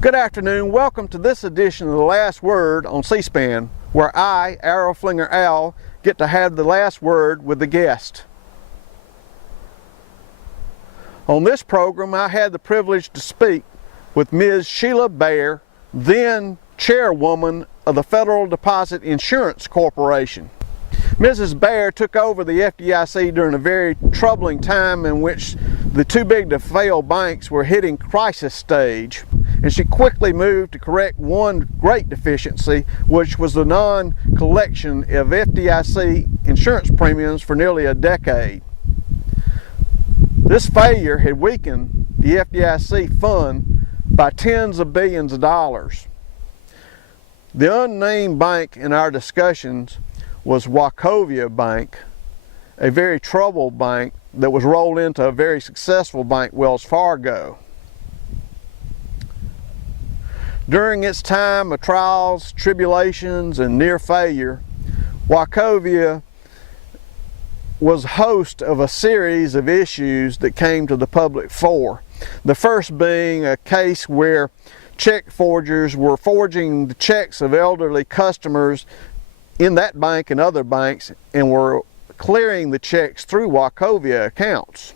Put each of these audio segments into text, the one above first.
Good afternoon. Welcome to this edition of The Last Word on C-SPAN, where I, Arrow Flinger Al, get to have the last word with the guest. On this program, I had the privilege to speak with Ms. Sheila Bair, then Chairwoman of the Federal Deposit Insurance Corporation. Mrs. Bair took over the FDIC during a very troubling time in which the too-big-to-fail banks were hitting crisis stage, and she quickly moved to correct one great deficiency, which was the non-collection of FDIC insurance premiums for nearly a decade. This failure had weakened the FDIC fund by tens of billions of dollars. The unnamed bank in our discussions was Wachovia Bank, a very troubled bank that was rolled into a very successful bank, Wells Fargo. During its time of trials, tribulations, and near failure, Wachovia was host of a series of issues that came to the public fore. The first being a case where check forgers were forging the checks of elderly customers in that bank and other banks and were clearing the checks through Wachovia accounts.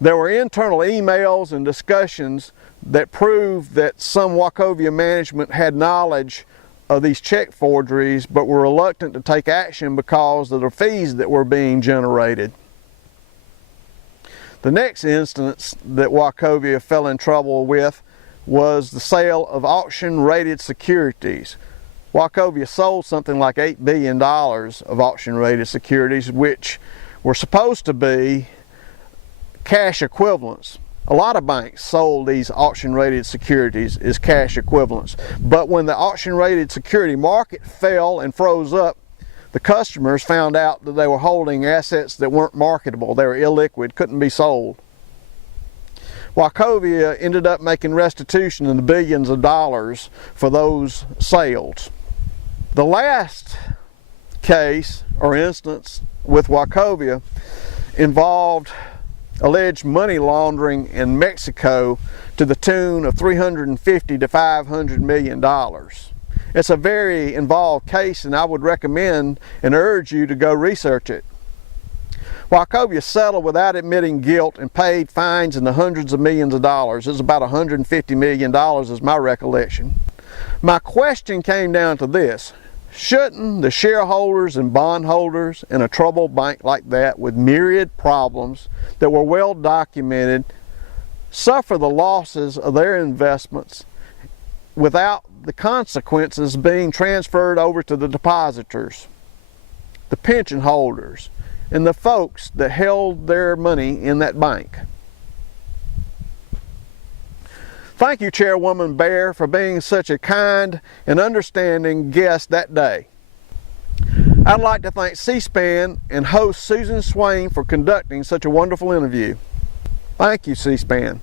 There were internal emails and discussions that proved that some Wachovia management had knowledge of these check forgeries but were reluctant to take action because of the fees that were being generated. The next instance that Wachovia fell in trouble with was the sale of auction-rated securities. Wachovia sold something like $8 billion of auction-rated securities, which were supposed to be cash equivalents. A lot of banks sold these auction-rated securities as cash equivalents, but when the auction-rated security market fell and froze up, the customers found out that they were holding assets that weren't marketable. They were illiquid, couldn't be sold. Wachovia ended up making restitution in the billions of dollars for those sales. The last case or instance with Wachovia involved alleged money laundering in Mexico to the tune of $350 to $500 million. It's a very involved case, and I would recommend and urge you to go research it. Wachovia settled without admitting guilt and paid fines in the hundreds of millions of dollars. It was about $150 million is my recollection. My question came down to this: shouldn't the shareholders and bondholders in a troubled bank like that with myriad problems that were well documented suffer the losses of their investments without the consequences being transferred over to the depositors, the pension holders, and the folks that held their money in that bank? Thank you, Chairwoman Bair, for being such a kind and understanding guest that day. I'd like to thank C-SPAN and host Susan Swain for conducting such a wonderful interview. Thank you, C-SPAN.